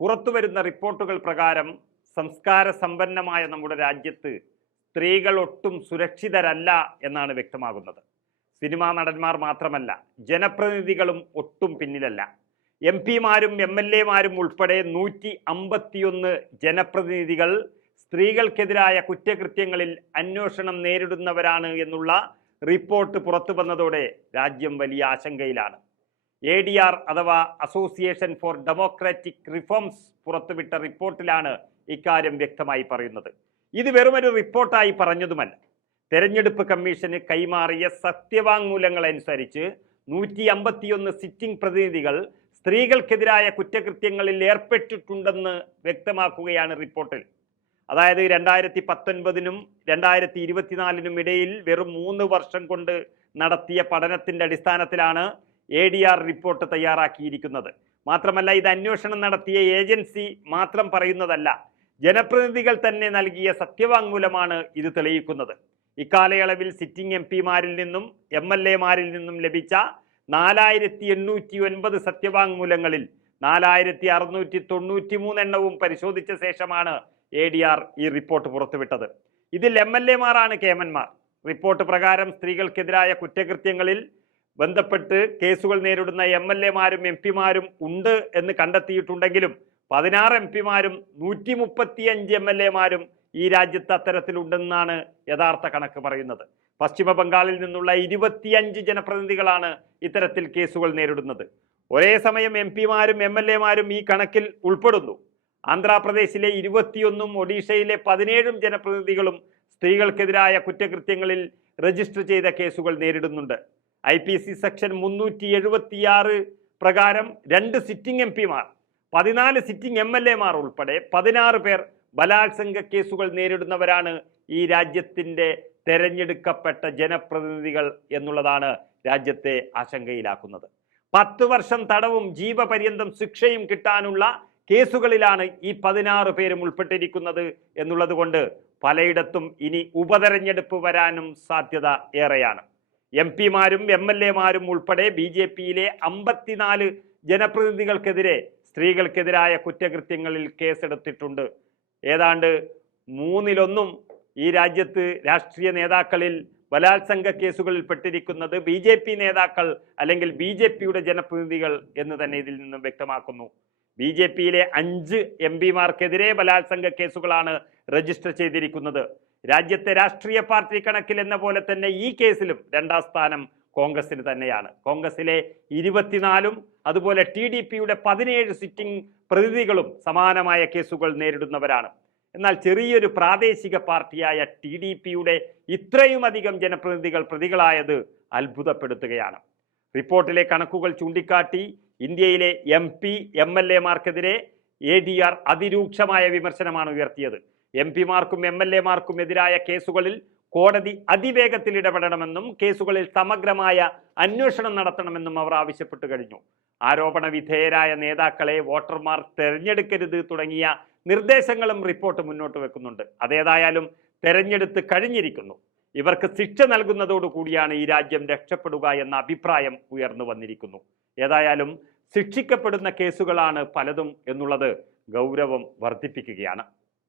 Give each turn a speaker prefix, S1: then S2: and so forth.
S1: പുറത്തുവരുന്ന റിപ്പോർട്ടുകൾ പ്രകാരം സംസ്കാര സമ്പന്നമായ നമ്മുടെ രാജ്യത്ത് സ്ത്രീകൾ ഒട്ടും സുരക്ഷിതരല്ല എന്നാണ് വ്യക്തമാകുന്നത്. സിനിമാ നടന്മാർ മാത്രമല്ല ജനപ്രതിനിധികളും ഒട്ടും പിന്നിലല്ല. എം പിമാരും എം എൽ എമാരും ഉൾപ്പെടെ നൂറ്റി അമ്പത്തിയൊന്ന് ജനപ്രതിനിധികൾ സ്ത്രീകൾക്കെതിരായ കുറ്റകൃത്യങ്ങളിൽ അന്വേഷണം നേരിടുന്നവരാണ് എന്നുള്ള റിപ്പോർട്ട് പുറത്തു വന്നതോടെ രാജ്യം വലിയ ആശങ്കയിലാണ്. എ ഡി ആർ അഥവാ അസോസിയേഷൻ ഫോർ ഡെമോക്രാറ്റിക് റിഫോംസ് പുറത്തുവിട്ട റിപ്പോർട്ടിലാണ് ഇക്കാര്യം വ്യക്തമായി പറയുന്നത്. ഇത് വെറുമൊരു റിപ്പോർട്ടായി പറഞ്ഞതുമല്ല. തെരഞ്ഞെടുപ്പ് കമ്മീഷന് കൈമാറിയ സത്യവാങ്മൂലങ്ങൾ അനുസരിച്ച് നൂറ്റി അമ്പത്തിയൊന്ന് സിറ്റിംഗ് പ്രതിനിധികൾ സ്ത്രീകൾക്കെതിരായ കുറ്റകൃത്യങ്ങളിൽ ഏർപ്പെട്ടിട്ടുണ്ടെന്ന് വ്യക്തമാക്കുകയാണ് റിപ്പോർട്ടിൽ. അതായത് രണ്ടായിരത്തി പത്തൊൻപതിനും രണ്ടായിരത്തി ഇരുപത്തിനാലിനും ഇടയിൽ വെറും മൂന്ന് വർഷം കൊണ്ട് നടത്തിയ പഠനത്തിന്റെ അടിസ്ഥാനത്തിലാണ് എ ഡി ആർ റിപ്പോർട്ട് തയ്യാറാക്കിയിരിക്കുന്നത്. മാത്രമല്ല ഇത് അന്വേഷണം നടത്തിയ ഏജൻസി മാത്രം പറയുന്നതല്ല ജനപ്രതിനിധികൾ തന്നെ നൽകിയ സത്യവാങ്മൂലമാണ് ഇത് തെളിയിക്കുന്നത്. ഇക്കാലയളവിൽ സിറ്റിംഗ് എം പിമാരിൽ നിന്നും എം എൽ എമാരിൽ നിന്നും ലഭിച്ച നാലായിരത്തി എണ്ണൂറ്റി ഒൻപത് സത്യവാങ്മൂലങ്ങളിൽ നാലായിരത്തി അറുന്നൂറ്റി തൊണ്ണൂറ്റി മൂന്നെണ്ണവും പരിശോധിച്ച ശേഷമാണ് എ ഡി ആർ ഈ റിപ്പോർട്ട് പുറത്തുവിട്ടത്. ഇതിൽ എം എൽ എമാരാണ് കേമന്മാർ. റിപ്പോർട്ട് പ്രകാരം സ്ത്രീകൾക്കെതിരായ കുറ്റകൃത്യങ്ങളിൽ ബന്ധപ്പെട്ട് കേസുകൾ നേരിടുന്ന എം എൽ എമാരും എം പിമാരും ഉണ്ട് എന്ന് കണ്ടെത്തിയിട്ടുണ്ടെങ്കിലും പതിനാറ് എം പിമാരും നൂറ്റി മുപ്പത്തിയഞ്ച് എം എൽ എമാരും ഈ രാജ്യത്ത് അത്തരത്തിലുണ്ടെന്നാണ് യഥാർത്ഥ കണക്ക് പറയുന്നത്. പശ്ചിമ ബംഗാളിൽ നിന്നുള്ള ഇരുപത്തിയഞ്ച് ജനപ്രതിനിധികളാണ് ഇത്തരത്തിൽ കേസുകൾ നേരിടുന്നത്. ഒരേ സമയം എം പിമാരും എം എൽ എമാരും ഈ കണക്കിൽ ഉൾപ്പെടുന്നു. ആന്ധ്രാപ്രദേശിലെ ഇരുപത്തിയൊന്നും ഒഡീഷയിലെ പതിനേഴും ജനപ്രതിനിധികളും സ്ത്രീകൾക്കെതിരായ കുറ്റകൃത്യങ്ങളിൽ രജിസ്റ്റർ ചെയ്ത കേസുകൾ നേരിടുന്നുണ്ട്. ഐ പി സി സെക്ഷൻ മുന്നൂറ്റി എഴുപത്തിയാറ് പ്രകാരം രണ്ട് സിറ്റിംഗ് എം പിമാർ പതിനാല് സിറ്റിംഗ് എം എൽ എമാർ ഉൾപ്പെടെ പതിനാറ് പേർ ബലാത്സംഗ കേസുകൾ നേരിടുന്നവരാണ് ഈ രാജ്യത്തിന്റെ തെരഞ്ഞെടുക്കപ്പെട്ട ജനപ്രതിനിധികൾ എന്നുള്ളതാണ് രാജ്യത്തെ ആശങ്കയിലാക്കുന്നത്. പത്ത് വർഷം തടവും ജീവപര്യന്തം ശിക്ഷയും കിട്ടാനുള്ള കേസുകളിലാണ് ഈ പതിനാറ് പേരും ഉൾപ്പെട്ടിരിക്കുന്നത് എന്നുള്ളത് കൊണ്ട് പലയിടത്തും ഇനി ഉപതെരഞ്ഞെടുപ്പ് വരാനും സാധ്യത ഏറെയാണ്. എം പിമാരും എം എൽ എമാരും ഉൾപ്പെടെ ബി ജെ പിയിലെ അമ്പത്തിനാല് ജനപ്രതിനിധികൾക്കെതിരെ സ്ത്രീകൾക്കെതിരായ കുറ്റകൃത്യങ്ങളിൽ കേസെടുത്തിട്ടുണ്ട്. ഏതാണ്ട് മൂന്നിലൊന്നും ഈ രാജ്യത്ത് രാഷ്ട്രീയ നേതാക്കളിൽ ബലാത്സംഗ കേസുകളിൽ പെട്ടിരിക്കുന്നത് ബി ജെ പി നേതാക്കൾ അല്ലെങ്കിൽ ബി ജെ പിയുടെ ജനപ്രതിനിധികൾ എന്ന് തന്നെ ഇതിൽ നിന്നും വ്യക്തമാക്കുന്നു. ബി ജെ പിയിലെ അഞ്ച് എം പിമാർക്കെതിരെ ബലാത്സംഗ കേസുകളാണ് രജിസ്റ്റർ ചെയ്തിരിക്കുന്നത്. രാജ്യത്തെ രാഷ്ട്രീയ പാർട്ടി കണക്കിൽ എന്ന പോലെ തന്നെ ഈ കേസിലും രണ്ടാം സ്ഥാനം കോൺഗ്രസിന് തന്നെയാണ്. കോൺഗ്രസിലെ ഇരുപത്തിനാലും അതുപോലെ ടി ഡി പിയുടെ പതിനേഴ് സിറ്റിംഗ് പ്രതിനിധികളും സമാനമായ കേസുകൾ നേരിടുന്നവരാണ്. എന്നാൽ ചെറിയൊരു പ്രാദേശിക പാർട്ടിയായ ടി ഡി പിയുടെ ഇത്രയും അധികം ജനപ്രതിനിധികൾ പ്രതികളായത് അത്ഭുതപ്പെടുത്തുകയാണ്. റിപ്പോർട്ടിലെ കണക്കുകൾ ചൂണ്ടിക്കാട്ടി ഇന്ത്യയിലെ എം പി എം എൽ എമാർക്കെതിരെ എ ഡി ആർ അതിരൂക്ഷമായ വിമർശനമാണ് ഉയർത്തിയത്. എം പിമാർക്കും എം എൽ എമാർക്കും എതിരായ കേസുകളിൽ കോടതി അതിവേഗത്തിൽ ഇടപെടണമെന്നും കേസുകളിൽ സമഗ്രമായ അന്വേഷണം നടത്തണമെന്നും അവർ ആവശ്യപ്പെട്ടു കഴിഞ്ഞു. ആരോപണ വിധേയരായ നേതാക്കളെ വോട്ടർമാർ തെരഞ്ഞെടുക്കരുത് തുടങ്ങിയ നിർദ്ദേശങ്ങളും റിപ്പോർട്ട് മുന്നോട്ട് വെക്കുന്നുണ്ട്. അതേതായാലും തെരഞ്ഞെടുത്ത് കഴിഞ്ഞിരിക്കുന്നു. ഇവർക്ക് ശിക്ഷ നൽകുന്നതോടുകൂടിയാണ് ഈ രാജ്യം രക്ഷപ്പെടുക എന്ന അഭിപ്രായം ഉയർന്നു വന്നിരിക്കുന്നു. ഏതായാലും ശിക്ഷിക്കപ്പെടുന്ന കേസുകളാണ് പലതും എന്നുള്ളത് ഗൗരവം വർദ്ധിപ്പിക്കുകയാണ്.